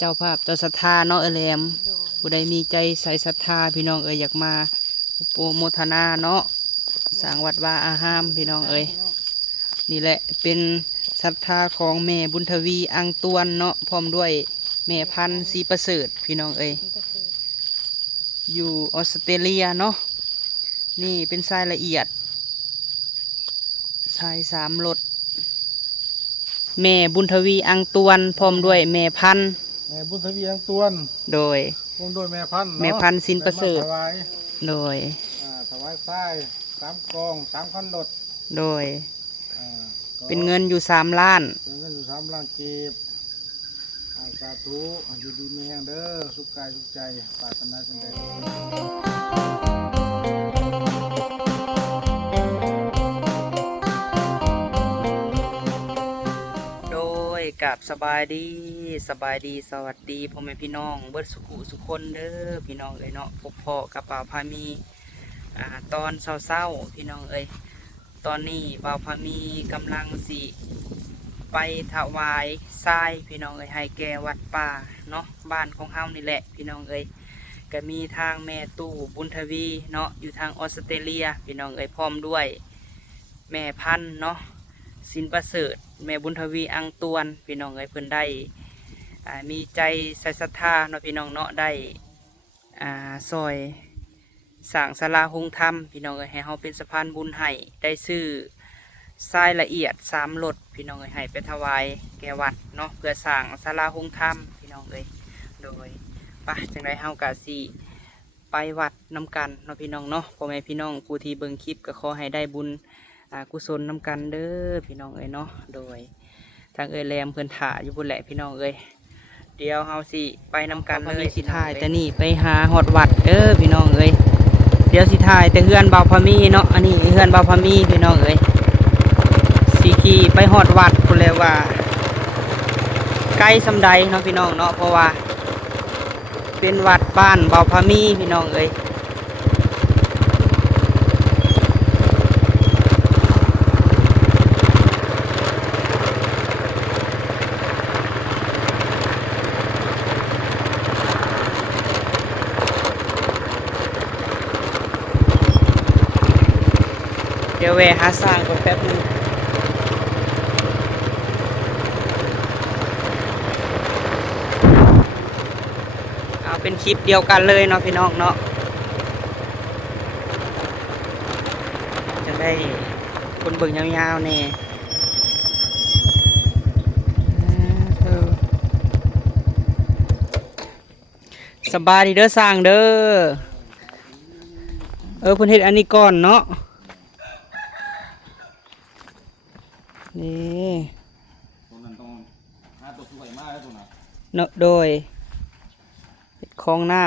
เจ้าภาพเจ้าศรัทธาเนาะแหลมโดยผู้ใดมีใจใส่ศรัทธาพี่น้องอยากมาโปรโมทนาเนาะสร้างวัดว่าอาหามพี่น้องนี่แหละเป็นศรัทธาของแม่บุญทวีอังตวนเนาะพร้อมด้วยแม่พันธุ์ศรีประเสริฐพี่น้องอยู่ออสเตรเลียเนาะนี่เป็นทรายละเอียดทราย3 รสแม่บุญทวีอังตวนพร้อมด้วยแม่พันธุ์แม่บุญทวีอังตวนโดยผมโดยแม่พันธุ์แม่พันธุ์ศรีประเสริฐถวายโดยถวายทราย3 กอง 3 คันรถโดยอ่าเป็นเงินอยู่3 ล้านเป็นเงินอยู่3 ล้านกีบสาธุอยู่ดีมีแห่งเด้อสุขกายสุขใจปรารถนาสิ่งใดกับสบายดีสวัสดีพ่อแม่พี่น้องเบิดสุขุสุขคนเด้อพี่น้องเนาะพบพ่อกับบ่าวพามีตอนเศร้าพี่น้องตอนนี้บ่าวพามีกำลังสิไปถวายทรายพี่น้องให้แก่วัดป่าเนาะบ้านของเฮานี่แหละพี่น้องก็มีทางแม่ตู่บุญทวีเนาะอยู่ทางออสเตรเลียพี่น้องพร้อมด้วยแม่พันธุ์เนาะสินประเสริฐแม่บุญทวีอังตวนพี่น้องเพิ่นได้มีใจใส่ศรัทธาเนาะพี่น้องเนาะได้ซอยสร้างศาลาหงธรรมพี่น้องให้เฮาเป็นสะพานบุญให้ได้ซื้อทรายละเอียด3 รถพี่น้องให้ไปถวายแก่วัดเนาะเพื่อสร้างศาลาหงธรรมพี่น้องโดยป่ะจังไดเฮากะสิไปวัดนำกันเนาะพี่น้องเนาะพ่อแม่พี่น้องผู้ที่เบิ่งคลิปก็ขอให้ได้บุญกุศลนำกันเด้อพี่น้องเนาะโดยทางแรมเพื่อนถ่าอยู่บนแหละพี่น้องเดี๋ยวเฮาสิไปนำกันเลยสิถ่ายแต่นี่ไปหาหอดวัดเด้อพี่น้องเดี๋ยวสิถ่ายแต่เฮือนเบาพามีเนาะอันนี้เฮือนเบาพามีพี่น้องสิขี่ไปหอดวัดพูดเลยว่าใกล้สำใดเนาะพี่น้องเนาะเพราะว่าเป็นวัดบ้านเบาพามีพี่น้องเดี๋ยวแวะหาสร้างก่อนแป๊บนึงเอาเป็นคลิปเดียวกันเลยเนาะพี่น้องเนาะจะได้คนเบิ่งยาวๆเนี่ยสบายดีเด้อสร้างเด้อเพิ่นเฮ็ดอันนี้ก่อนเนาะนี่ตรงนั้นต้องหาตัวสวยมากแล้วตัวนั้นเนาะโดยคลองน้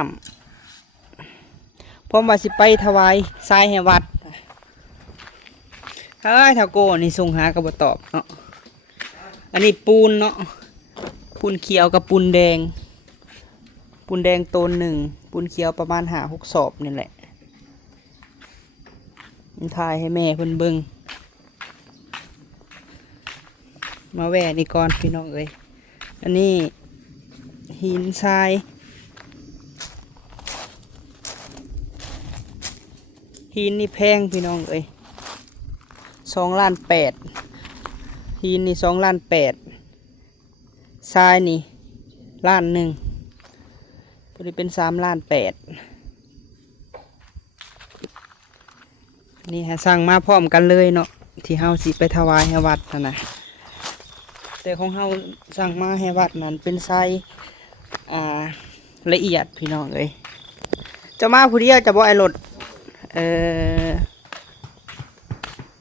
ำพร้อมว่าสิไปถวายทรายให้วัดเฮ้ยทาโก้นี่ส่งหากระบตอบเนาะอันนี้ปูนเนาะปูนเขียวกับปูนแดงต้น1ปูนเขียวประมาณ5-6 ศอกนี่แหละมันถ่ายให้แม่เพิ่นเบิ่งมาแหวนี่ก่อนพี่น้องอันนี้หินทรายหินนี่แพงพี่น้อง2,800,000หินนี่2,800,000ทรายนี่1,100,000พอดีเป็น3,800,000นี่ฮะสั่งมาพร้อมกันเลยเนาะที่เฮาสิไปถวายให้วัดนะแต่ของเฮาสั่งมาให้วัดนั้นเป็นไซส์ละเอียดพี่น้องจะมาผู้เดียวจะบ่ไอรถ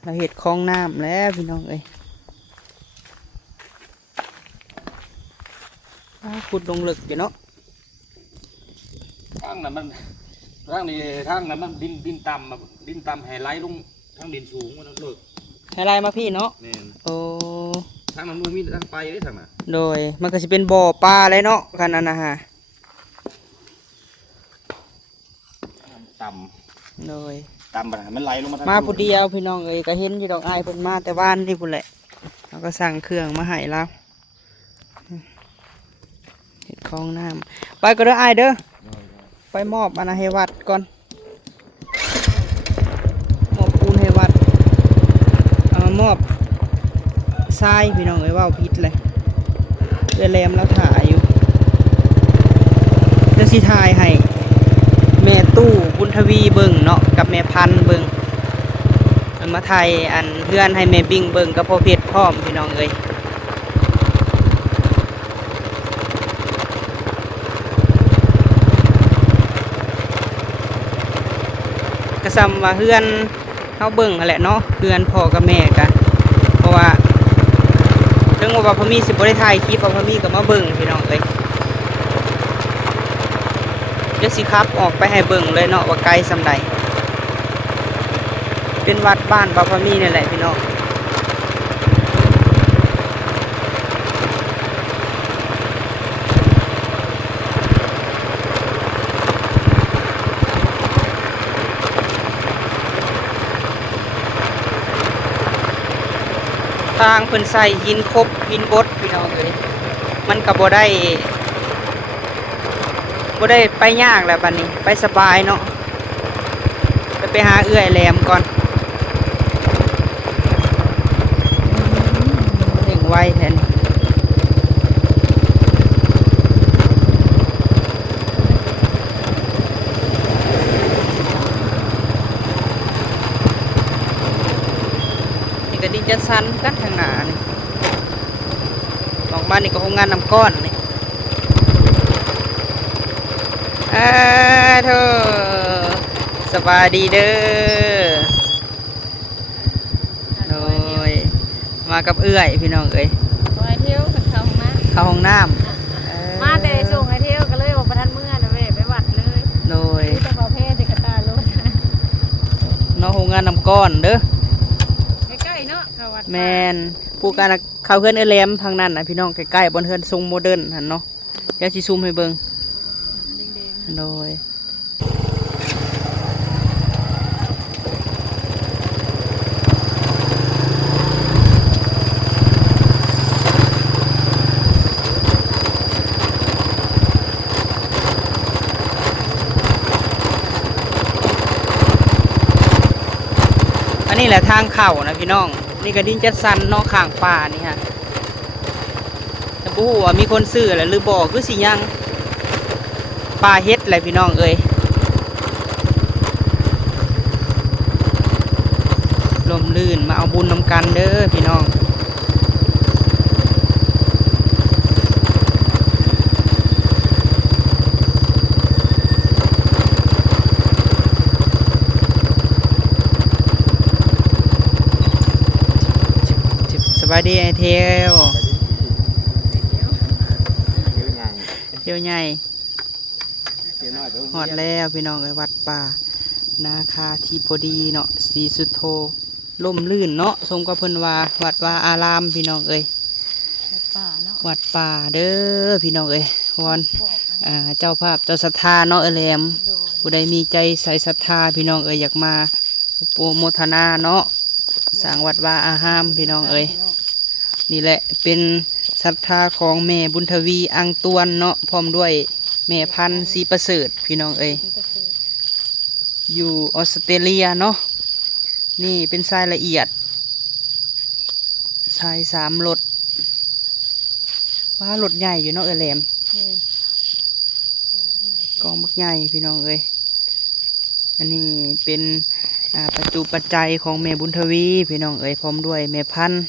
เราเห็ดคลองน้ำแล้วพี่น้องขุดลงลึกอยู่เนาะทางนั้นมันดินต่ำให้ไหลลงทางดินสูงมันเลิกให้ไล่มาพี่เนาะโอ้ทางนั้นมันมีทางไปได้ทางน่ะโดยมันก็จะเป็นบ่อปลาเลยเนาะกันนั่นนะฮะต่ำโดยต่ำไปมันไหลลงมาผู้เดียวพี่น้องก็เห็นอยู่ดอกอายเพิ่นมาแต่บ้านนี่พุ่นแหละเราก็สั่งเครื่องมาให้แล้ว เฮ็ดคลองน้ำไปก็เด้ออ้ายเด้อไปมอบอันนะให้วัดก่อนมอบปูนให้วัดเอามามอบทรายพี่น้องเอ้ยเว้าผิดเลยเรือแรมแล้วถ่ายอยู่เดี๋ยวสิถ่ายให้แม่ตู้บุญทวีเบิ่งเนาะกับแม่พันธุ์เบิ่งมันมาถ่ายอันเพื่อนให้แม่บิ่งเบิ่งกับพ่อเพชรพร้อมพี่น้องเอ้ยกระซำว่าเพื่อนเขาเบิ่งนั่นแหละเนาะเพื่อนพ่อกับแม่กันเพราะว่าถึงว่าพ่อมีสิบ่ได้ถ่ายคลิปเพราะพ่อมีก็มาเบิ่งพี่น้องเอ้ยเดี๋ยวสิครับออกไปให้เบิ่งเลยเนาะว่าไกลสำใดเป็นวัดบ้านพ่อมีนี่แหละพี่น้องทางเพิ่นใส่หินคบหินบดพี่น้องเอ้ยมันก็บ่ได้ไปยากแล้วบัดนี้ไปสบายเนาะไปหาเอื้อยแหลมก่อนเร่งไวแทนนี่ก็ดินจะสันกันทางหน้านี่ออกมานี่ก็โรงงานน้ำก้อนนี่เธอสบายดีเด้อโดยมากับเอื้อยพี่น้องเอ้ย ไปเที่ยวกับเขามา เข้าห้องน้ำมาแต่ส่งให้เที่ยวก็เลยบอกประทันเมื่อนะเว้ยไปวัดเลย โดย ที่จะประเภทเด็กกระตาลุน เนาะโรงงานน้ำก้อนเด้อ ใกล้ๆเนาะเขาวัด แมนผู้การเข้าเพื่อนเอื้อยแหลมทางนั้นนะพี่น้องใกล้ๆบนเฮือนทรงโมเดิร์นหันเนาะเดี๋ยวสิซูมให้เบิ่ง แดง โดยอันนี้แหละทางเข้านะพี่น้องนี่ก็ดินจัดสรรเนอกข้างป่านี่ฮะแต่บ่ฮู้ว่ามีคนซื้ออะไรหรือบ่คือสิยังป่าเฮ็ดแหละพี่น้องเอ้ยลมลื่นมาเอาบุญนำกันเด้อพี่น้องสบายดีไอเทวเที่ยวใหญ่หอดแล้วพี่น้องเอ้ยวัดป่านาคาทีพอดีเนาะสีสุดโทล่มลื่นเนาะสมกับเพิ่นว่าวัดว่าอารามพี่น้องเอ้ย วัดป่าเนาะ วัดป่าเด้อพี่น้องเอ้ยวอนเจ้าภาพเจ้าศรัทธาเนาะเอ้ยแหลม โดน ผู้ใดมีใจใส่ศรัทธาพี่น้องเอ้ยอยากมาโปรโมทนาเนาะสร้างวัดว่าอาหามพี่น้องเอ้ยนี่แหละเป็นศรัทธาของแม่บุญทวีอังตวนเนาะพร้อมด้วยแม่พันธุ์ศรีประเสริฐพี่น้องเอ้ยอยู่ออสเตรเลียเนาะนี่เป็นทรายละเอียดทราย3 รถว่ารถใหญ่อยู่เนาะเอ้ยแหลมกองบักใหญ่พี่น้องเอ้ยอันนี้เป็นปัจจุปัจจัยของแม่บุญทวีพี่น้องเอ้ยพร้อมด้วยแม่พันธุ์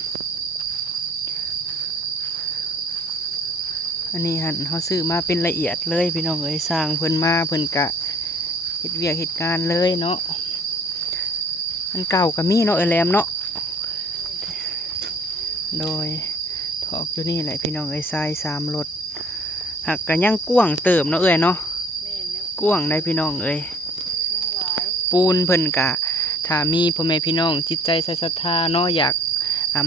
อันนี้หันเขาซื้อมาเป็นละเอียดเลยพี่น้องเอ้ยสร้างเพิ่นมาเพิ่นกะเฮ็ดเวียกเฮ็ดการเลยเนาะมันเก่ากับมีเนาะเอ้ยแหลมเนาะโดยถอกอยู่นี่แหละพี่น้องเอ้ยทราย3 รถหักกันยังกว้างเติมเนาะเอ้ยเนาะกว้างได้พี่น้องเอ้ยปูนเพิ่นกะถ้ามีพ่อแม่พี่น้องจิตใจใส่ศรัทธาเนาะอยาก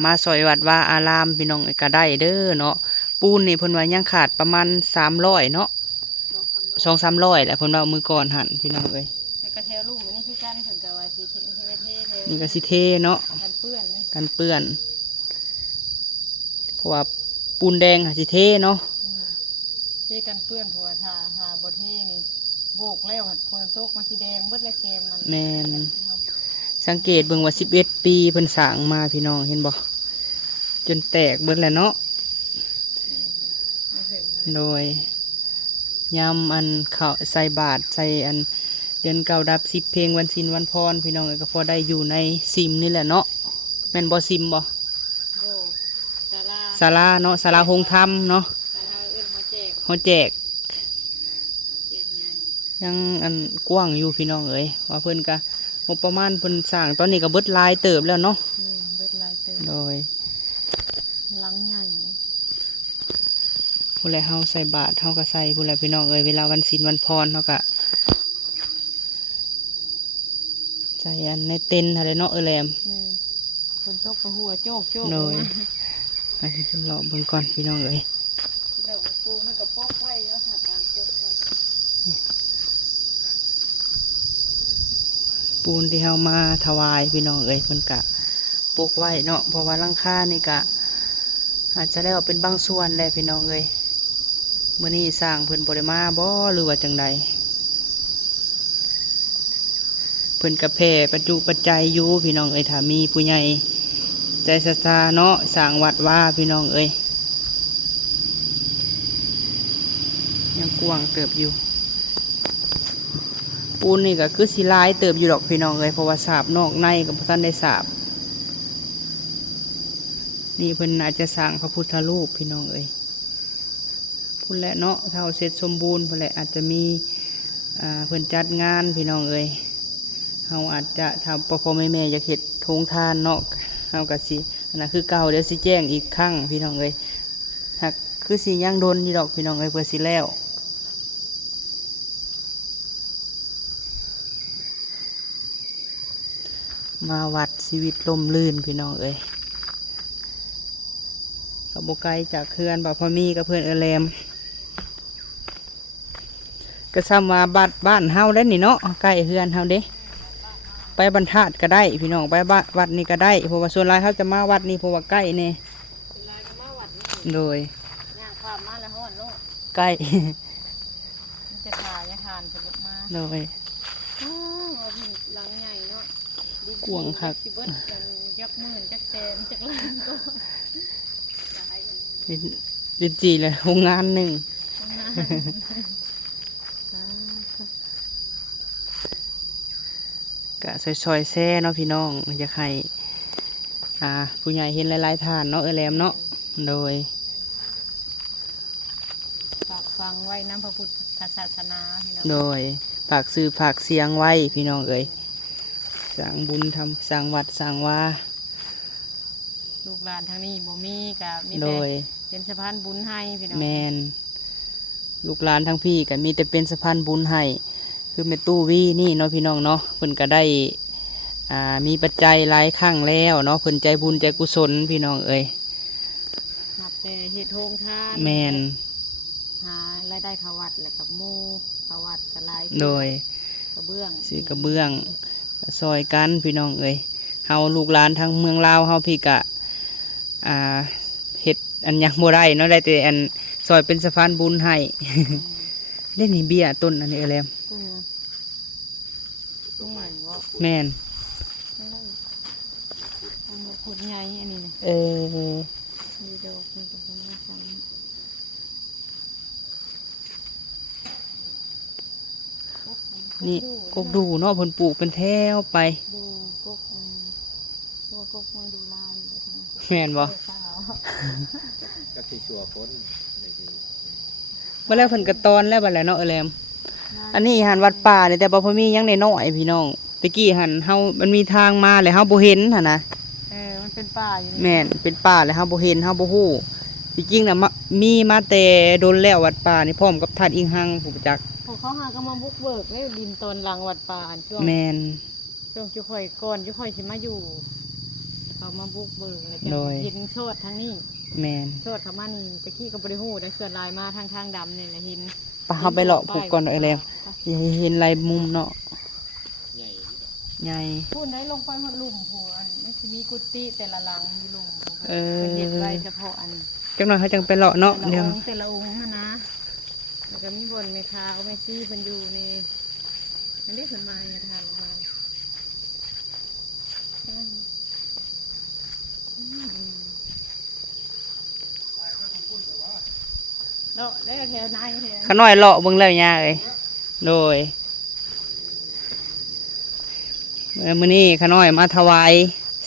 มาซอยวัดว่าอารามพี่น้องเอ้ยก็ได้เด้อเนาะปูนนี่เพิ่นว่ายังขาดประมาณ300เนาะ200-300แหละเพิ่นว่าเอามือก่อนหั่นพี่น้องเอ้ย แล้วก็เทวลูกนี่คือกันถึงกับว่าสิเทเท นี่ก็สิเทเนาะ กันเปื้อนนี่ กันเปื้อนเพราะว่าปูนแดงอะสิเทเนาะ เทกันเปื้อนหัวทาหาบ่เทนี่โบกแล้วหัดฝนตกมาสีแดงเบิดและเค็มมัน แม่นสังเกตเบิ่งว่า11 ปีเพิ่นสร้างมาพี่น้องเห็นบ่จนแตกเบิดแล้วเนาะโดยยำอันเขาใส่บาทใส่อันเดือนเก่าดับ10เพลงวันศิลวันพรพี่น้องก็พอได้อยู่ในซิมนี่แหละเนาะแม่นบ่ซิมบ่ โบศาลา ศาลาเนาะศาลาโฮงธรรมเนาะ ศาลาเอื้นเขาแจก เขาแจก แจกไง ยังอันกว้างอยู่พี่น้องเอ้ยว่าเพิ่นก็งบประมาณเพิ่นสร้างตอนนี้ก็เบิดหลายเติบแล้วเนาะ เบิดลายเติม โดย หลังใหญ่ ผู้ใดเฮาใส่บาตรเฮาก็ใส่ผู้ใดพี่น้องเอ้ยเวลาวันศีลวันพรเฮาก็ใส่อันในเต็นท์อะไรเนาะแหลม ฝนตกก็หัวโจกโจก โดยอันนี้คือเลาะเบิ่งก่อนพี่น้องเอ้ย เดี๋ยวปูมันก็ปกไว้แล้วหาทางปกไว้ ปูนที่เฮามาถวายพี่น้องเอ้ยเพิ่นก็ปลูกไว้เนาะเพราะว่าหลังคานี่ก็อาจจะแล้วเป็นบางส่วนแหละพี่น้องเอ้ยมื้อนี้สร้างเพิ่นบ่ได้มาบ่หรือว่าจังใดเพิ่นก็แผ่ปัจจุปัจจัยอยู่พี่น้องเอ้ยถ้ามีผู้ใหญ่ใจศรัทธาเนาะสร้างวัดว่าพี่น้องเอ้ยยังกว้างเติบอยู่ปูนนี่ก็คือสิหลายเติบอยู่ดอกพี่น้องเอ้ยเพราะว่าสาบนอกในก็บ่ทันได้สาบนี่เพิ่นอาจจะสร้างพระพุทธรูปพี่น้องเอ้ยพุ่นแหละเนาะถ้าเอาเสร็จสมบูรณ์พุ่นแหละอาจจะมีเพิ่นจัดงานพี่น้องเอ้ยเฮาอาจจะทำพ่อแม่อยากเฮ็ดโรงทานเนาะเฮาก็สิอันนั้นคือเก่าเดี๋ยวสิแจ้งอีกครั้งพี่น้องเอ้ยหากคือสิยังโดนอยู่ดอกพี่น้องเอ้ยเพื่อสิแล้วมาวัดชีวิตลมลื่นพี่น้องเอ้ยกับบไกลจากเขื่อนบ่าวพอมีกับเพื่อนแหลมก็ซ้ำว่าบ้านเฮาได้นี่เนาะใกล้เฮือนเฮาเด้ไปบรรทัดก็ได้พี่น้องไปวัดนี้ก็ได้เพราะว่าส่วนหลายเขาจะมาวัดนี้เพราะว่าใกล้เนี่ย เวลาก็มาวัดนี่ โดย ย่างข้ามมาแล้วฮ้อนโลก ใกล้ มันจะถ่ายยาทานไปลุกมา โดย เอาพินหลังใหญ่เนาะ กวางคัก สิเบิดจังยักหมื่นจักแสนจักล้านก็หลายอัน ดินจีเลยโรงงานหนึ่ง ข้างหน้า กะซอยๆแซ่เนาะพี่น้องอยากให้ผู้ใหญ่เห็นหลายๆทานเนาะแหลมเนาะโดย ฝากฟังไว้น้ำพระพุทธศาสนาพี่น้อง โดยฝากซื้อฝากเสียงไว้พี่น้องเอ้ยสร้างบุญทำสร้างวัดสร้างว่า ลูกหลานทางนี้บ่มีกับมี โด แต่ ย เป็นสะพานบุญให้พี่น้อง แมนลูกหลานทั้งพี่ก็มีแต่เป็นสะพานบุญให้คือแม่ตู้วีนี่เนาะพี่น้องเนาะเพิ่นก็ได้มีปัจจัยหลายครั้งแล้วเนาะเพิ่นใจบุญใจกุศลพี่น้องเอ้ย นับแต่เฮ็ดโรงทาน แมน หารายได้เขาวัดแล้วกับหมู่เขาวัดกับลาย โดย กระเบื้อง ซื้อกระเบื้องซอยกันพี่น้องเอ้ยเฮาลูกหลานทางเมืองลาวเฮาพี่กะเฮ็ดอันยังบ่ได้เนาะได้แต่อันซอยเป็นสะพานบุญให้ เล่นนี่เบี้ยต้นอันนี้แหลม ต้นนะต้นใหญ่ว่า แม่น ไม่ได้ต้นขดใหญ่อันนี้นะ เออ มีดอกมีดอกไม้ซ้ำ นี่กกดูเนาะเพิ่นปลูกเป็นแถวไป ดูกกตัวกกไม่ดูลายเลยนะ แม่นบ่ ขาว กะทิชัวพ้น บ่แล้วเพิ่นก็ตอนแล้วบัดแล้วเนาะแหลมอันนี้หันวัดป่านี่แต่บ่พอมีหยังน้อยๆพี่น้องตะกี้หันเฮามันมีทางมาแล้วเฮาบ่เห็นหั่นนะ มันเป็นป่าอยู่นี่ แม่นเป็นป่าแล้วเฮาบ่เห็นเฮาบ่ฮู้จริงๆน่ะมีมาแต่โดนแล้ววัดป่านี่พร้อมกับท่านอิงหังผู้ประจักษ์ พวกเขาหาก็มาบุกเบิกแล้วดินตอนหลังวัดป่าช่วง แม่น จุข่อยก่อนจุข่อยสิมาอยู่เขามาบุกเบิกแล้วจะ โดย เห็นโชดทั้งนี้ แม่น โชดเขามันตะกี้ก็บริหูได้ส่วนลายมาทางข้างดำนี่แหละเห็น ปะเฮาไปเลาะผูกก่อนเอาแล้วอย่าให้เห็นลายมุมเนาะ ใหญ่ ใหญ่ พูดได้ลงไปหมดหลุมผัวอันมันจะมีกุฏิแต่ละหลังอยู่หลุมผัว เออ เป็นเห็ดไว้เฉพาะอัน จังหน่อยเขาจังไปเลาะเนาะ แต่ เดี๋ยว ละองค์แต่ละองค์นะ แล้วก็มีบนเมคาเอาแม่ซี่เพิ่นอยู่ในนั่นได้เพิ่นมาเนี่ยทานมาเนาะแล้วแถวไหนแถว ขาน้อยเลาะเบิ่งแล้วย่าเอ้ยโดยมื้อนี้ขาน้อยมาถวาย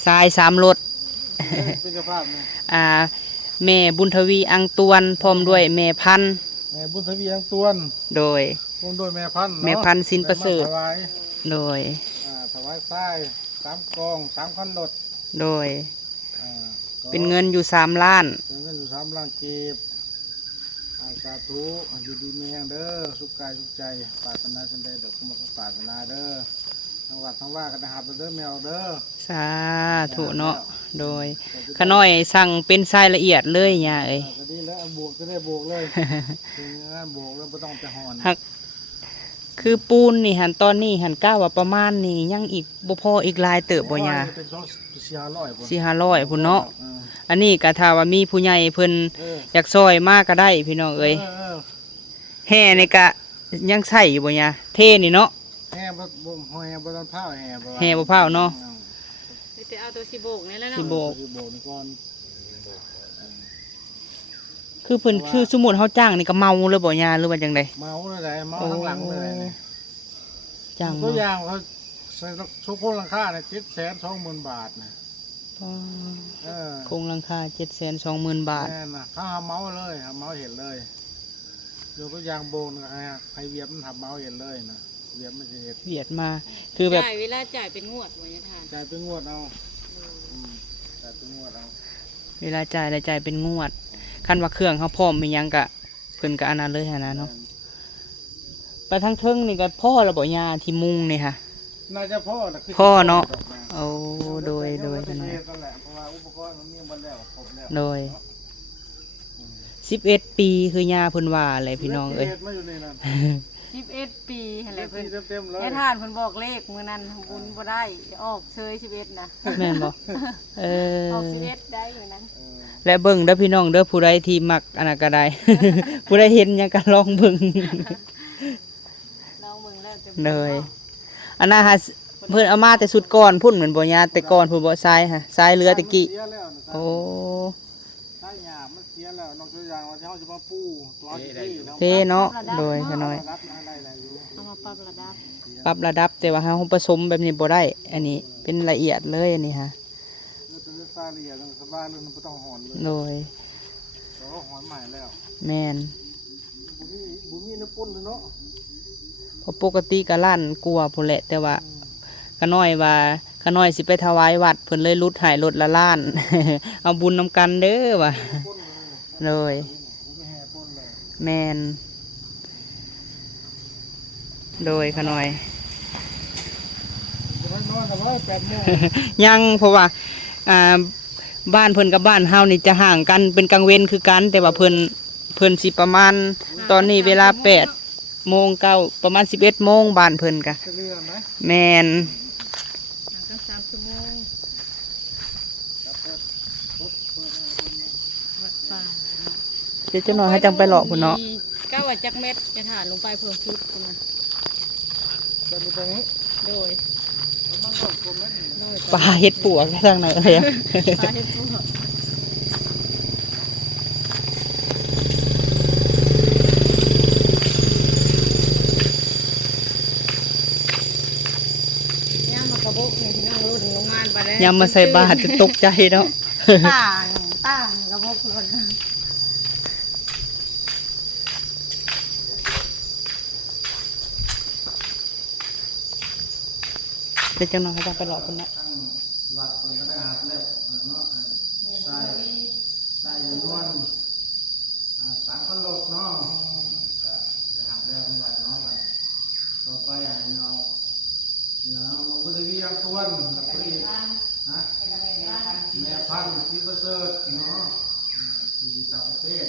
ทราย3รถ เป็นเจ้าภาพเนี่ย แม่บุญทวีอังตวนพร้อมด้วยแม่พันธุ์ แม่บุญทวีทั้งตวน โดย รวมโดยแม่พันธุ์เนาะ แม่พันธุ์สินประเสริฐ ถวาย โดย ถวายทราย3กอง3คันรถ โดย อ่าก็ เป็นเงินอยู่3 ล้าน เป็นเงินอยู่3ล้านกีบสาธุอยู่ดีมีแรงเด้อสุขกายสุขใจปรารถนาสิ่งใดเด้อคุณมาปรารถนาเด้อทั้งวัดทั้งว่ากันนะครับเด้อแมวเด้อ สาธุเนาะโดยขาน้อยสั่งเป็นทรายละเอียดเลยย่าเอ้ย ก็ดีแล้วบวกก็ได้บวกเลยเป็นงานบวกแล้วไม่ต้องไปหอน หักคือปูนนี่หันตอนนี้หันก้าวว่าประมาณนี่ยังอีกบ่พออีกหลายเติบบ่ย่า เป็น200-400พุ่น 400-500พุ่นเนาะอันนี้ก็ถ้าว่ามีผู้ใหญ่เพิ่น เออ อยากซอยมากก็ได้พี่น้องเอ้ย เออ แห่นี่ก็ยังใส่อยู่บ่ย่าเท่นี่เนาะ แห่บ่หอยบ่ต้นผ้าแห่บ่ แห่บ่พร้าวเนาะ จะเอาตัวสิโบกนี่แล้วเนาะ สิโบก สิโบกนี่ก่อน คือเพิ่นคือสมมุติเฮาจ้างนี่ก็เมาเลยบ่ย่าหรือว่าจังได๋ เมาเลยได้เมาข้างหลังเลยนี่ จ้าง ตัว เมา อย่างเขาใส่ชุกโคราคาเนี่ย720,000 บาทนะเออ คงราคา720,000 บาท แน่นะเขาหาเมาเลยหาเมาเห็นเลยยกตัวอย่างโบนนะฮะใครเวียบมันทำเมาเห็นเลยนะเวียบไม่ใช่เห็ด เวียดมาคือแบบ จ่ายเวลาจ่ายเป็นงวดวันยทาน จ่ายเป็นงวดเอาจ่ายเป็นงวดเอา เวลาจ่ายรายจ่ายเป็นงวดคันว่าเครื่องเขาพร้อมมีหยังกะเพิ่นก็อันนั้นเลยหั่นนะเนาะไปทั้งเทิงนี่ก็พ่อระบ่ยาที่มุงนี่ค่ะ น่าจะพ่อนะคือ พ่อเนาะ โอ้โดย แต่ ขนาด เฮ็ดนั่นแหละเพราะว่าอุปกรณ์มันมีหมดแล้วครบแล้ว โดย11 ปีคือยาเพิ่นว่าอะไรพี่น้องเอ้ย ฮ็ดมาอยู่ในนั้น 11 ปีอะไรเพิ่น เต็มๆเลย ให้ทานเพิ่นบอกเลขมื้อนั้นบุญบ่ได้ออกเชย11นะ แม่นบ่เอ ออก อ 11ได้มื้อนั้น และเบิ่งเด้อพี่น้องเด้อผู้ใดที่มักอันนั้นก็ได้ ผู้ใดเห็นหยังก็ลองเบิ่ง ลองเบิ่งแล้วจะ เลยอันนั้นฮะเพิ่นเอามาแต่สุดก่อนพุ่นเหมือนบ่ยาแต่ก่อนเพิ่นบ่ทรายฮะทรายเรือตะกี้ เสียแล้วนะ โอ้ ใช่หยามันเสียแล้วนอกจากอย่างว่าเฮาจะมาปูตัวที่ เทเนาะโดยขน้อย รับอะไรอยู่ เอามาปรับระดับ ปรับระดับแต่ว่าเฮาผสมแบบนี้บ่ได้ อันนี้เป็นละเอียดเลยอันนี้ฮะ มันจะสร้างละเอียดสบายเลยมันบ่ต้องหอนเลย โดย เราก็หอนใหม่แล้ว แม่น บุมีน้ำปุ้นเลยเนาะ เพราะปกติก็ล้านกลัวาพุ่นแหละแต่ว่าขน้อยว่าขน้อยสิไปถวายวัดเพิ่นเลยลุดให้รถละล้าน เอาบุญนำกันเด้อว่ะ ปุ้นเลย โดย บุมีแห่ปุ้นเลย แม่นโดยขน้อย จะไม่นอนกันเลย8 โมง ยังเพราะว่าบ้านเพิ่นกับบ้านเฮานี่จะห่างกันเป็นกลางเว้นคือกัน แต่ว่าเพิ่นสิประมาณตอนนี้เวลา8 โมง9ประมาณ11 โมงบ้านเพิ่นกะ จะเรือไหม แม่น ห่างกัน3ชั่วโมง ครับเปิดวัดป่า เดี๋ยวจังหน่อยให้จังไปเลาะพุ่นเนาะ ก้าวว่าจักเม็ดจะถ่านลงไปเพิ่มชุดพุ่นนะ จะมีตรงนี้ โดย มันหลบกลมแล้ว โดย ปลาเฮ็ดปวกทางไหนเลยอะ ปลาเฮ็ดพวกย่างมากระบอกนี่ที่นั่งรถโรงงานไปแล้ว ยามมาใส่บาตรจะตกใจเนาะ ต่างกระบอกรถ เดี๋ยวจังหน่อยให้จังไปเลาะพุ่นเนาะ ทั้งวัดเปิดก็ได้หับแล้วเนาะใส่ยืนวน3 คันรถเนาะจะหับแล้วทั้งวัดเนาะต่อไปเนาะมาบุรีรัมย์ตวนกับบุรีฮะแม่พันธุ์ที่ประเสริฐเนาะที่ต่างประเทศ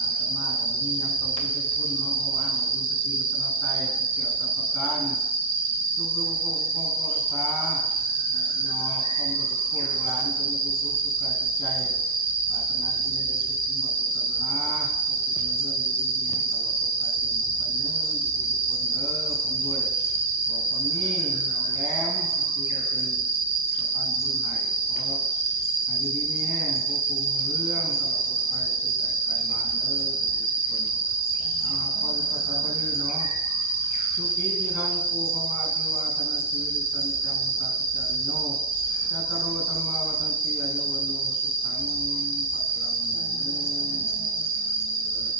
อาตมาของมียังต่อไปจะคุณเนาะเพราะว่าของคุณประสิทธิ์รัตนไตรเกี่ยวกับประกันลูกๆของภาษาเนาะความรู้สึกคนร้านจงมีสุขสุขกายสุขใจปรารถนาที่ได้สุขมาพุทธนาขอบคุณเรื่องดีๆต ทังปูปมาทิวาธนาสิริสันจังตาปจันโยจัตตารโอธรรมาวันติอายุวันโนสุขังภะลังโน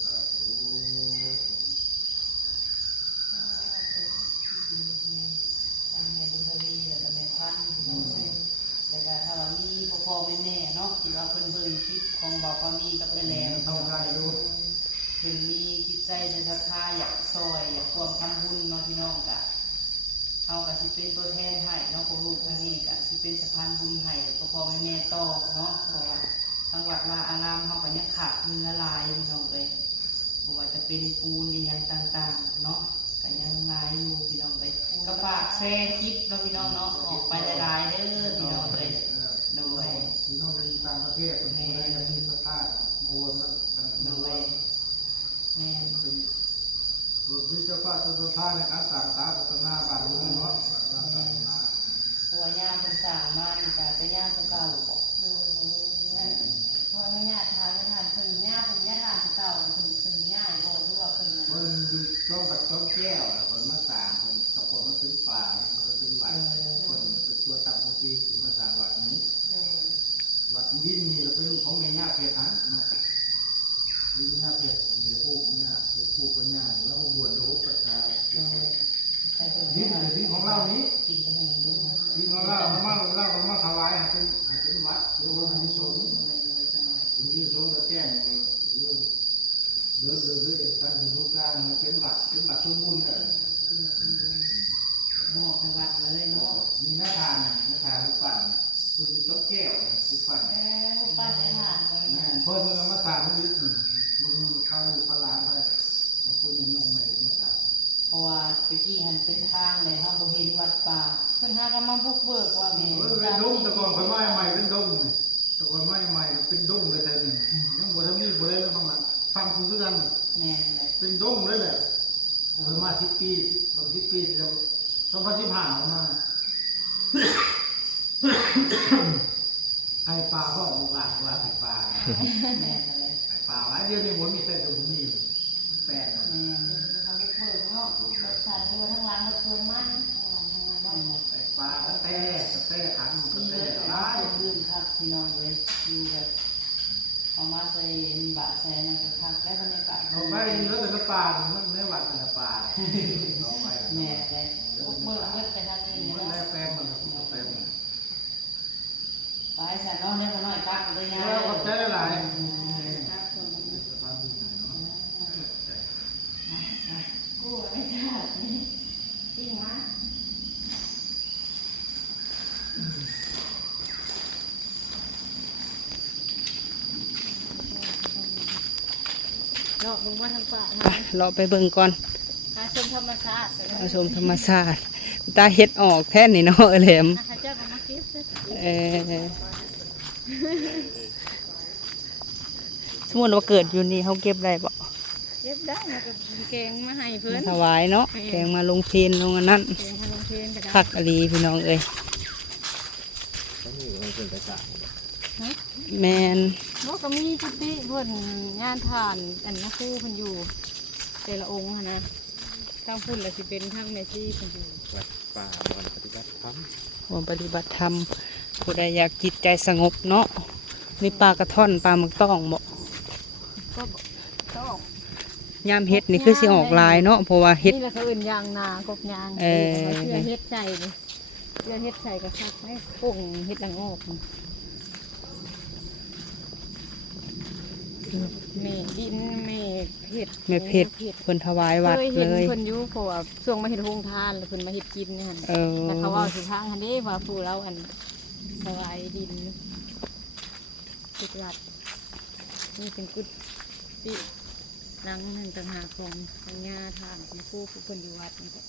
สาธุ ทำไงบุญทวีแล้วก็แม่พันธุ์พี่น้องเลยแล้วก็ถ้าว่ามีพ่อแม่เนาะที่ว่าเพิ่นเบิ่งคลิปของบ่าวปามีกับเพิ่นแล้ว ต้องได้ดู เพิ่นมีจิตใจศรัทธาอยากซอยอยากร่วมทำบุญเนาะพี่น้องกะเฮาก็สิเป็นตัวแทนให้เนาะพวกลูกทางนี้ก็สิเป็นสะพานบุญให้พ่อแม่ต่อเนาะเพราะว่าทางวัดวาอารามเฮาก็ยังขาดเนื้อหลายพี่น้องเอ้ยบ่ว่าจะเป็นปูนอีหยังต่างๆเนาะก็ยังหลายอยู่พี่น้องเอ้ยก็ฝากแชร์คลิปเนาะพี่น้องเนาะออกไปหลายๆเด้อพี่น้องเอ้ยโดย พี่น้องในต่างประเทศคนไทยจะมีสภาพมวลนั้นกัน โด ด้วย ยแม่น เป็นวิจารณ์ตัวท่าในการสั่งตาพัฒนาบ้านเมืองเนาะบ้านศาสนา ปัวย่าเป็นสร้างมานี่ก็จะย่าผู้เก่าบ่ พอไม่ญาติทานไม่ทานเพิ่นญาติทานเก่าเพิ่นญาติบ่หรือว่าเพิ่น คนอยู่ช่วงบัดต้มแก้วแล้วคนมาสั่งคนตะโกนมาเป็นป่าคนเป็นวัดคนเป็นตัวตั้งของปีถึงมาสั่งวัดนี้วัดดินนี่เป็นของแม่ย่าเพชรฮะเนาะดินย่าเพชรมีผู้เนี่ยเป็นผู้ปัญญาแล้วบวชโยปัจจัย โดยใครเป็น ดินของเรานี้ กินกันอย่างนี้ค่ะ ดินของเรามาถวายให้เป็นวัดหรือว่าที่สงฆ์ โดยจังหน่อย ถึงที่สงฆ์จะแจ้งเรื่องเดินด้วยทางสงฆ์กลางเป็นบัตรสมบูรณ์เลย คือเป็นบุญมอบให้วัดเลยเนาะ มีหน้าทานผู้ปั่นคุณจะจบแก้วผู้ปั่น ผู้ปั้นให้ทานเลย แม่เพิ่มเงินมาสามนิดหนึ่งมึงเข้าลูกพระล้านไปเอาคนยังลงมามาสาม เพราะว่าตะกี้หันเป็นทางเลยเฮาบ่เห็นวัดป่า เพิ่นหากันมาบุกเบิกว่าแม่ เป็นดงแต่ก่อนคนไม้ใหม่เป็นดงเลยแต่ก่อนไม้ใหม่เป็นดงเลยแต่หนึ่งยังบ่ทำนี่บ่ได้แล้วบางหลังฟังคุณด้วยกัน แม่นเลย เป็นดงเลยแหละเพิ่มมา10 ปีบาง10 ปีแล้ว2015มาไก่ปลาก็บอกว่าไก่ปลา แม่นเลย ไก่ปลาหลายเดือนนี่ผมมีแต่ตัวผมมีแปด แม่น ทำบุกเบิกเนาะรถทานเรือทั้งร้านรถเพิ่นมันทั้งร้านทั้งร้านเนาะ ไก่ปลากระแตขันกระ มี แต เลย หลาย ลื่นครับพี่น้องเลยอยู่แบบเอามาใส่บะใส่นั่นก็คักและบรรยากาศ เอาไปเนื้อแต่ปลามันไม่หวัดแต่ปลาเอาไป แม่เลย บุกเบิกเบิดไปทางอื่น มัน เนาะ แล่แป้งมันกับแป้งมัน ตายสันน้องเนี่ยก็น้อยกักเลยยา แล้วก็ใจหลาย กู้ไม่ขาดนี่จริงมั้ยเนาะบึงว่าทางป่า ไปเราไปเบิ่งก่อน หาชมธรรมชาติ มาชมธรรมชาติตาเฮ็ดออกแท่นนี่เนาะแหลม หาเจ้าก็มาเก็บ สมมุติว่าเกิดอยู่นี่เขาเก็บได้บ่ เก็บได้นะก็เก่งมาให้เพื่อน ถวายเนาะแกงมาลงเพลนลงอันนั้น เก่งให้ลงเพลงก็ได้ คักอลีพี่น้องเอ้ยแมน ว่าก็มีจุติเพิ่นงานทานอันนักคู่เพิ่นอยู่แต่ละองค์หั้นนะทั้งพุ่นและสิเป็นทั้งแม่ซี่เพิ่นอยู่ วัดป่าวันปฏิบัติธรรม ผมปฏิบัติธรรมผู้ใดอยากจิตใจสงบเนาะมีปลากระท่อนปลาหมึกต้องบ่ ก็ก็ออก ยามเฮ็ดนี่คือสิออกลายเนาะเพราะว่าเฮ็ด นี่แหละเขาเอื่นยางนากบยาง เออ เชื่อเฮ็ดใส่เลยเชื่อเฮ็ดใส่กับคักไม่ปุ่งเฮ็ดดังออกเมดินเมเห็ด แม่เพชรเพิ่นถวายวัด เคย เล เห็น ย เพิ่นอยู่เพราะว่าช่วงมาเฮ็ดโรงทานแล้วเพิ่นมาเฮ็ดกินนี่หั่น เออ แต่เขาว่าสุทางหันเด้ว่าผู้เราอันถวายดินกุดวัดนี่เป็นกุฏิหลังนั่นต่างหากของญาทานของผู้เพิ่นอยู่วัดนี่ก็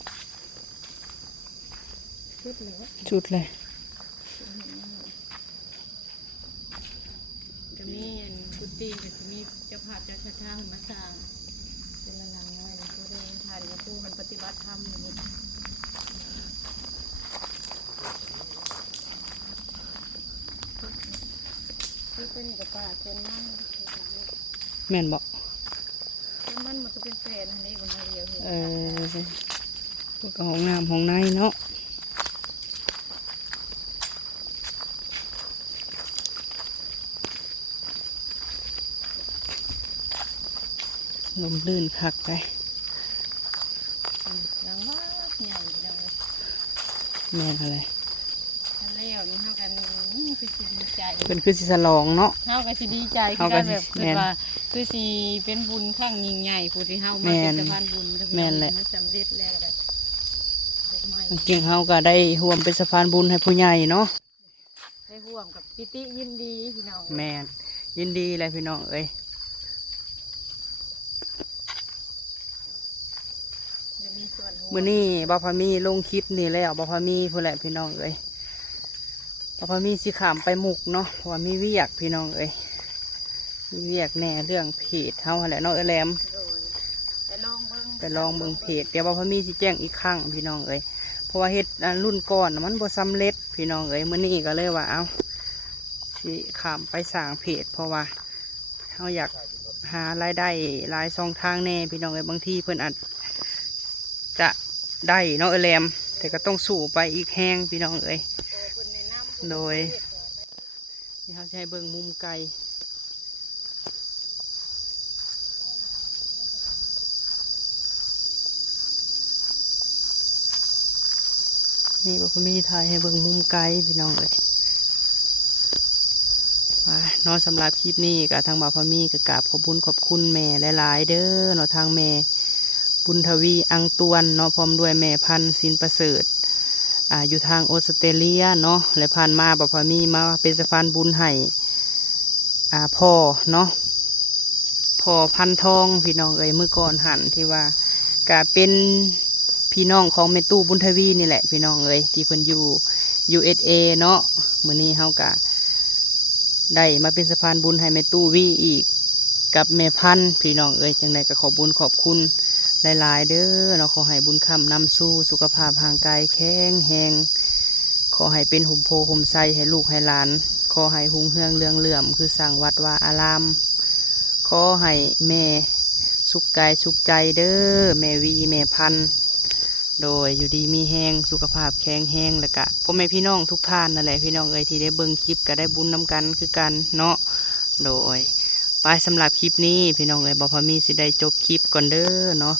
ชุดเลย จุดเลย จะมีอันกุฏิก็จะมีเจ้าภาพเจ้าชาติเพิ่นมาสร้างเป็นละลังน้อยแล้วก็ได้ทานกับผู้มันปฏิบัติธรรมอยู่นี่ที่เป็นกับป่าเส้นมัน แม่นบ่ เส้นมันมันจะเป็นแฟนอันนี้บนเดียวเห็น เออ พวกห้องน้ำห้องในเนาะลมลื่นคักไป หลังว่าใหญ่พี่น้องเลย แม่นอะไร ท่านแล้วนี่เฮากันคือสิดีใจ เป็นคือสิสลองเนาะ เฮาก็สิดีใจคือ เฮาก็ กัน สิ แบบคือ แม่น ว่าคือสิเป็นบุญครั้งยิ่งใหญ่ผู้ที่เฮา แม่ มาน เป็นสะพานบุญ แม่นแหละ สำเร็จแล้วก็ได้ดอกไม้ เก่งเฮาก็ได้ร่วมเป็นสะพานบุญให้ผู้ใหญ่เนาะ ได้ร่วมกับปิติยินดีพี่น้อง แม่นยินดีเลยพี่น้องเอ้ย จะมีส่วนร่วม มื้อนี้บ่าวพามีลงคลิปนี่แล้วบ่าวพามีพุ่นแหละพี่น้องเอ้ยบ่าวพามีสิขามไปมุกเนาะเพราะว่ามีเวียกพี่น้องเอ้ยมีเวียกแน่เรื่องเพจเฮาหั่นแหละเนาะแหลม โดยไปลองเบิ่ง ไปลองเบิ่งเพจเดี๋ยวบ่าวพามีสิแจ้งอีกครั้งพี่น้องเอ้ยเพราะว่าเฮ็ดอันรุ่นก่อนน่ะมันบ่สำเร็จพี่น้องเอ้ยมื้อนี้ก็เลยว่าเอ้าสิขามไปสร้างเพจเพราะว่าเฮาอยากหารายได้หลายช่องทางแน่พี่น้องเอ้ยบางทีเพิ่นอาจจะได้เนาะแหลมแต่ก็ต้องสู้ไปอีกแห้งพี่น้องเอ้ย โดย นี่เขาจะให้เบิ่งมุมไกลนี่บอกว่ามีถ่ายให้เบิ่งมุมไกลพี่น้องเอ้ยไปเนอนสำหรับคลิปนี้กับทางบ่าวพามีกับกราบขอบคุญขอบคุณแม่หลายๆเด้อเนาะทางแม่บุญทวีอังตวนเนาะพร้อมด้วยแม่พันธุ์สินประเสริฐอยู่ทางออสเตรเลียเนาะและผ่านมาบ่าวพามีมาเป็นสะพานบุญให้พ่อเนาะพ่อพันทองพี่น้องเอ้ยเมื่อก่อนหันที่ว่ากะเป็นพี่น้องของแม่ตู้บุญทวีนี่แหละพี่น้องเอ้ยที่เพิ่นอยู่ USA เนาะมื้อนี้เฮากะได้มาเป็นสะพานบุญให้แม่ตู้วีอีกกับแม่พันธุ์พี่น้องเอ้ยจังใดก็ขอบุญขอบคุณหลายๆเด้อเนาะขอให้บุญคำนำสู่สุขภาพร่างกายแข็งแรงขอให้เป็นหุ่มโพหุ่มไส้ให้ลูกให้หลานขอให้หุงเฮืองเรืองเหลื่อมคือสั่งวัดว่าอารามขอให้แม่สุขกายสุขใจเด้อแม่วีแม่พันธุ์โดยอยู่ดีมีแห้งสุขภาพแข็งแรงแล้วก็พ่อแม่พี่น้องทุกท่านนั่นแหละพี่น้องเอ้ยที่ได้เบิ่งคลิปก็ได้บุญน้ำกันคือกันเนาะโดยไปสำหรับคลิปนี้พี่น้องเอ้ยบ่พอมีสิได้จบคลิปก่อนเด้อเนาะ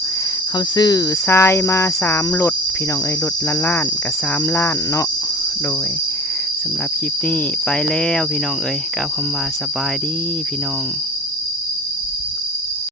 เขาซื้อทรายมา3 รถพี่น้องเอ้ยรถละล้านกับ3 ล้านเนาะโดยสำหรับคลิปนี้ไปแล้วพี่น้องเอ้ยกล่าวคำว่าสบายดีพี่น้อง